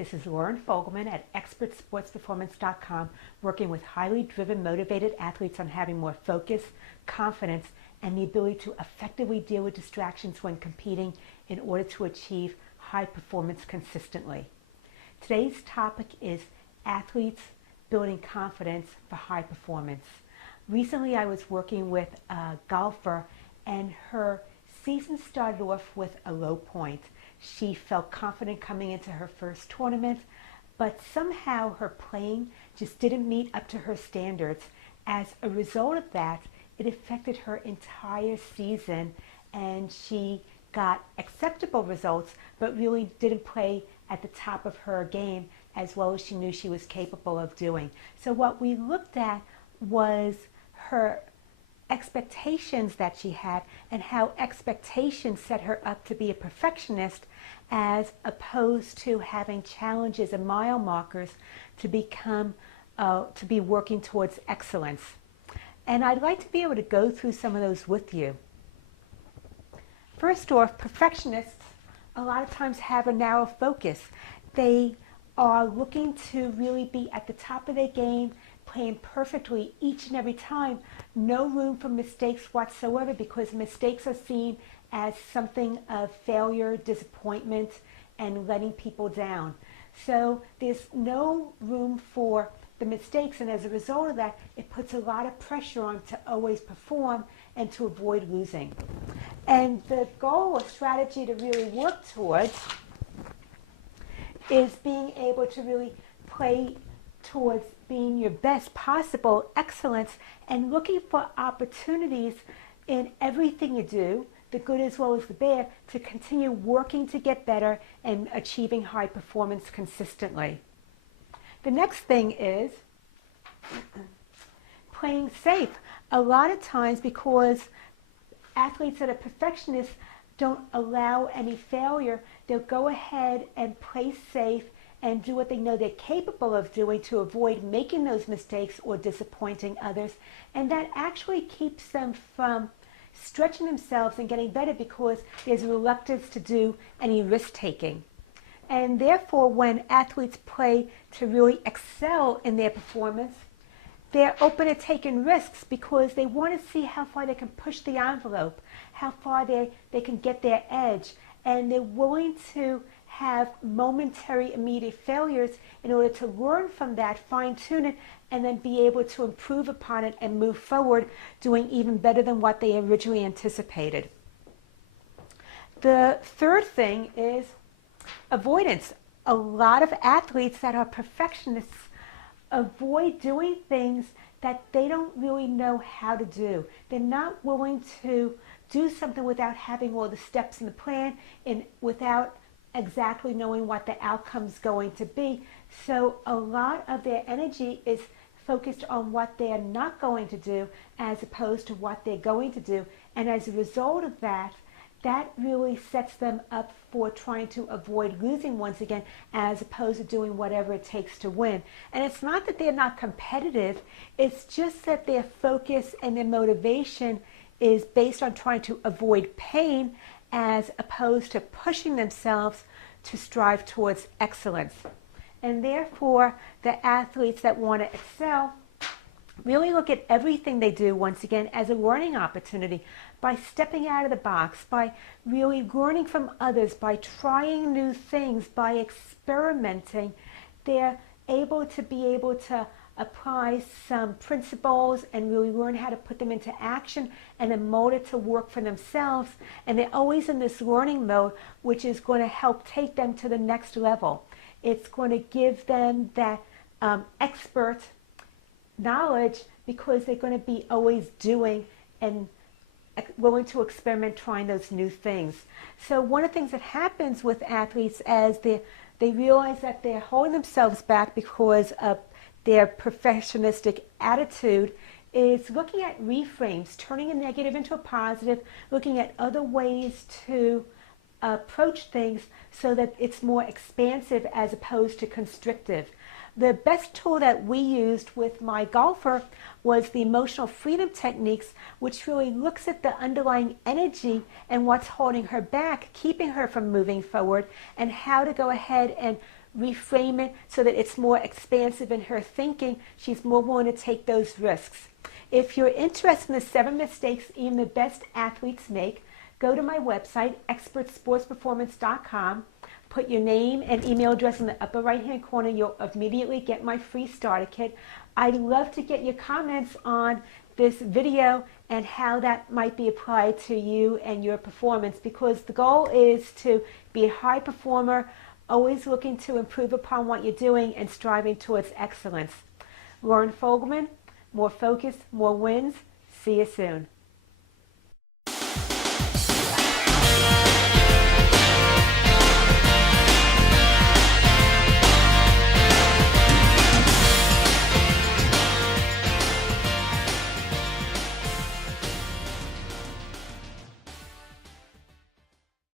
this is Lauren Fogelman at ExpertSportsPerformance.com, working with highly driven, motivated athletes on having more focus, confidence, and the ability to effectively deal with distractions when competing in order to achieve high performance consistently. Today's topic is athletes building confidence for high performance. Recently, I was working with a golfer, and her season started off with a low point. She felt confident coming into her first tournament, but somehow her playing just didn't meet up to her standards. As a result of that, it affected her entire season, and she got acceptable results, but really didn't play at the top of her game as well as she knew she was capable of doing. So what we looked at was her expectations that she had and how expectations set her up to be a perfectionist as opposed to having challenges and mile markers to be working towards excellence. And I'd like to be able to go through some of those with you. First off, perfectionists a lot of times have a narrow focus. They are looking to really be at the top of their game, playing perfectly each and every time. No room for mistakes whatsoever, because mistakes are seen as something of failure, disappointment, and letting people down. So there's no room for the mistakes, and as a result of that, it puts a lot of pressure on to always perform and to avoid losing. And the goal or strategy to really work towards is being able to really play towards being your best possible excellence and looking for opportunities in everything you do, the good as well as the bad, to continue working to get better and achieving high performance consistently. The next thing is playing safe. A lot of times, because athletes that are perfectionists don't allow any failure, they'll go ahead and play safe and do what they know they're capable of doing to avoid making those mistakes or disappointing others. And that actually keeps them from stretching themselves and getting better, because there's a reluctance to do any risk-taking. And therefore, when athletes play to really excel in their performance, they're open to taking risks because they want to see how far they can push the envelope, how far they can get their edge, and they're willing to have momentary immediate failures in order to learn from that, fine-tune it, and then be able to improve upon it and move forward, doing even better than what they originally anticipated. The third thing is avoidance. A lot of athletes that are perfectionists avoid doing things that they don't really know how to do. They're not willing to do something without having all the steps in the plan and without exactly knowing what the outcome's going to be. So a lot of their energy is focused on what they're not going to do as opposed to what they're going to do. And as a result of that, that really sets them up for trying to avoid losing once again, as opposed to doing whatever it takes to win. And it's not that they're not competitive, it's just that their focus and their motivation is based on trying to avoid pain as opposed to pushing themselves to strive towards excellence. And therefore, the athletes that want to excel really look at everything they do, once again, as a learning opportunity, by stepping out of the box, by really learning from others, by trying new things, by experimenting. They're able to apply some principles and really learn how to put them into action and then mold it to work for themselves. And they're always in this learning mode, which is going to help take them to the next level. It's going to give them that expert knowledge, because they're going to be always doing and willing to experiment, trying those new things. So one of the things that happens with athletes as they realize that they're holding themselves back because of their perfectionistic attitude is looking at reframes, turning a negative into a positive, looking at other ways to approach things so that it's more expansive as opposed to constrictive. The best tool that we used with my golfer was the emotional freedom techniques, which really looks at the underlying energy and what's holding her back, keeping her from moving forward, and how to go ahead and reframe it so that it's more expansive in her thinking. She's more willing to take those risks. If you're interested in the 7 mistakes even the best athletes make, go to my website, expertsportsperformance.com. Put your name and email address in the upper right-hand corner. You'll immediately get my free starter kit. I'd love to get your comments on this video and how that might be applied to you and your performance, because the goal is to be a high performer, always looking to improve upon what you're doing and striving towards excellence. Lauren Fogelman, more focus, more wins. See you soon.